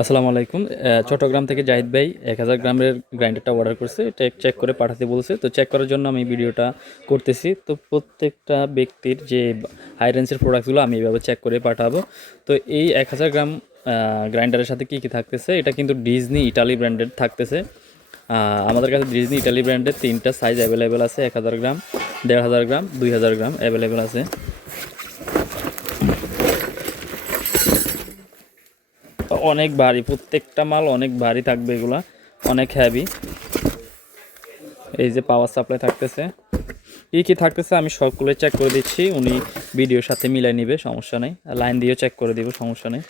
আসসালামু আলাইকুম। চট্টগ্রাম থেকে জাহিদ ভাই, এক হাজার গ্রামের গ্রাইন্ডারটা অর্ডার করছে, এটা চেক করে পাঠাতে বলছে। তো চেক করার জন্য আমি ভিডিওটা করতেছি। তো প্রত্যেকটা ব্যক্তির যে হাই রেঞ্জের প্রোডাক্টগুলো আমি এইভাবে চেক করে পাঠাবো। তো এই এক হাজার গ্রাম গ্রাইন্ডারের সাথে কী কী থাকতেছে, এটা কিন্তু ডিজনি ইটালি ব্র্যান্ডেড থাকতেছে। আমাদের কাছে ডিজনি ইটালি ব্র্যান্ডের তিনটা সাইজ অ্যাভেলেবেল আছে, এক হাজার গ্রাম, দেড় হাজার গ্রাম, দুই হাজার গ্রাম অ্যাভেলেবেল আছে। অনেক ভারী, প্রত্যেকটা মাল অনেক ভারী থাকবে এগুলা, অনেক হ্যাভি এই যে পাওয়ার সাপ্লাই থাকতেছে। কী কী থাকতেছে আমি সবগুলো চেক করে দিচ্ছি, উনি ভিডিওর সাথে মিলাই নিবে, সমস্যা নেই। লাইন দিয়েও চেক করে দিব, সমস্যা নেই।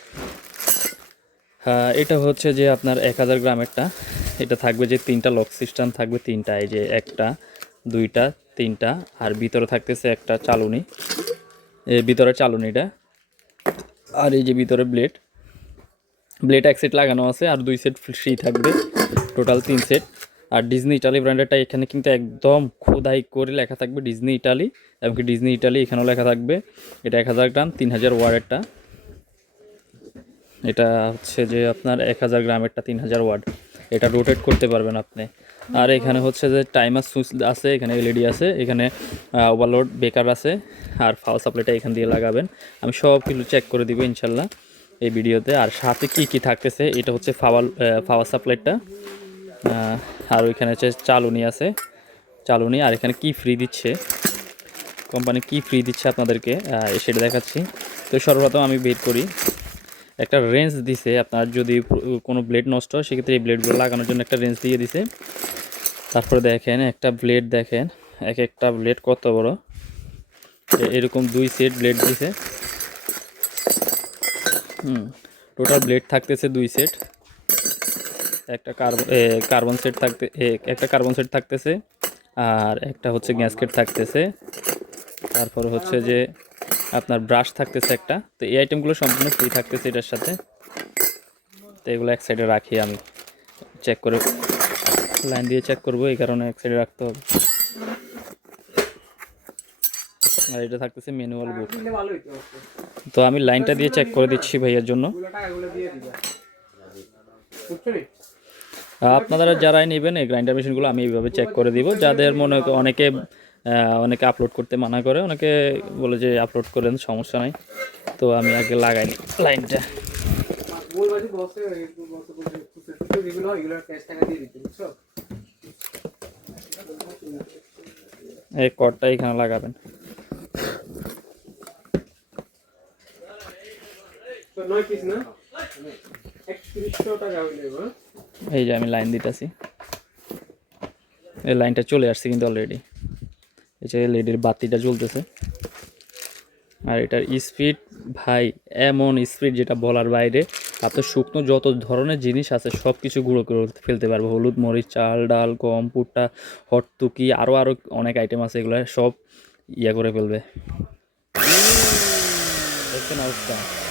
হ্যাঁ এটা হচ্ছে যে আপনার এক হাজার গ্রামেরটা এটা থাকবে যে তিনটা লক সিস্টেম থাকবে তিনটা, এই যে একটা, দুইটা, তিনটা, আর ভিতরে থাকতেছে একটা চালুনি। এই ভিতরে চালুনিটা, আর এই যে ভিতরে ব্লেড ব্লেড এক সেট লাগানো আছে আর দুই সেট ফ্রি থাকবে। টোটাল তিন সেট। আর ডিজনি ইটালি ব্র্যান্ডেরটা এখানে কিন্তু একদম খোদাই করে লেখা থাকবে ডিজনি ইটালি এমনকি ডিজনি ইটালি এখানেও লেখা থাকবে। এটা এক হাজার গ্রাম, তিন হাজার ওয়ার্ডেরটা। এটা হচ্ছে যে আপনার এক হাজার গ্রামেরটা তিন হাজার ওয়ার্ড। এটা রোটেট করতে পারবেন আপনি। আর এখানে হচ্ছে যে টাইমার সুইচ আছে, এখানে এলইডি আছে, এখানে ওভারলোড বেকার আছে। আর পাওয়ার সাপ্লাইটা এখান দিয়ে লাগাবেন। আমি সব কিছু চেক করে দিব ইনশাল্লাহ। এই ভিডিওতে। আর সাথে কি কি থাকতেছে, এটা হচ্ছে পাওয়ার পাওয়ার সাপ্লাইটা আর ওইখানে হচ্ছে চালুনি আছে, চালুনি। আর এখানে কি ফ্রি দিচ্ছে কোম্পানি কি ফ্রি দিচ্ছে আপনাদেরকে সেটা দেখাচ্ছি। তো সর্বপ্রথম আমি বের করি, একটা রেঞ্জ দিছে, আপনার যদি কোনো ব্লেড নষ্ট হয়, সেক্ষেত্রে এই ব্লেডগুলো লাগানোর জন্য একটা রেঞ্জ দিয়ে দিছে। তারপরে দেখেন, একটা ব্লেড দেখেন, এক একটা ব্লেড কত বড় এরকম দুই সেট ব্লেড দিছে। হুম। টোটাল ব্লেড থাকতেছে দুই সেট একটা কার্বন কার্বন সেট থাকতে একটা কার্বন সেট থাকতেছে। আর একটা হচ্ছে গ্যাসকেট থাকতেছে। তারপর হচ্ছে যে আপনার ব্রাশ থাকতেছে একটা। তো এই আইটেমগুলো সম্পূর্ণ ফ্রি থাকতেছে এটার সাথে। তো এগুলো এক সাইডে রাখি আমি। চেক করে লাইন দিয়ে চেক করব, এই কারণে এক সাইডে রাখতে হবে। আর এটা থাকতেছে ম্যানুয়াল বুক তো। আমি লাইনটা দিয়ে চেক করে দিচ্ছি ভাইয়ের জন্য। আপনারা যারাই নেবেন এই গ্রাইন্ডার মেশিনগুলো আমি এইভাবে চেক করে দিব। যাদের মনে হয় অনেকে অনেকে আপলোড করতে মানা করে অনেকে বলে যে আপলোড করেন সমস্যা নাই। তো আমি আগে লাগাই লাইনটা এই বসে এখানে বসে যেগুলো হয় এগুলো ক্যাশ টাকা দিয়ে দিতে বুঝছ এই কর্ডটা এখানে লাগাবেন তো এই যে আমি লাইন দিতেছি। এই লাইনটা চলে আসছে কিন্তু অলরেডি এই যে লেডির বাতিটা জ্বলতেছে। আর এটার স্পিড ভাই, এমন স্পিড যেটা বলার বাইরে আপনার শুকনো যত ধরনের জিনিস আছে সব কিছু গুঁড়ো করে ফেলতে পারব। হলুদ মরিচ, চাল, ডাল, গম পুট্টা হটতুকি আরও আরও অনেক আইটেম আছে এগুলো সব ইয়া করে ফেলবে। দেখছেন অবস্থা?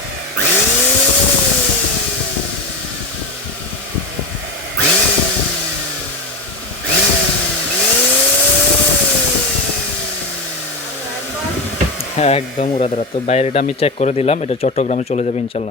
হ্যাঁ একদম উড়াদারা তো বাইরেটা আমি চেক করে দিলাম এটা চট্টগ্রামে চলে যাবে ইনশাল্লাহ।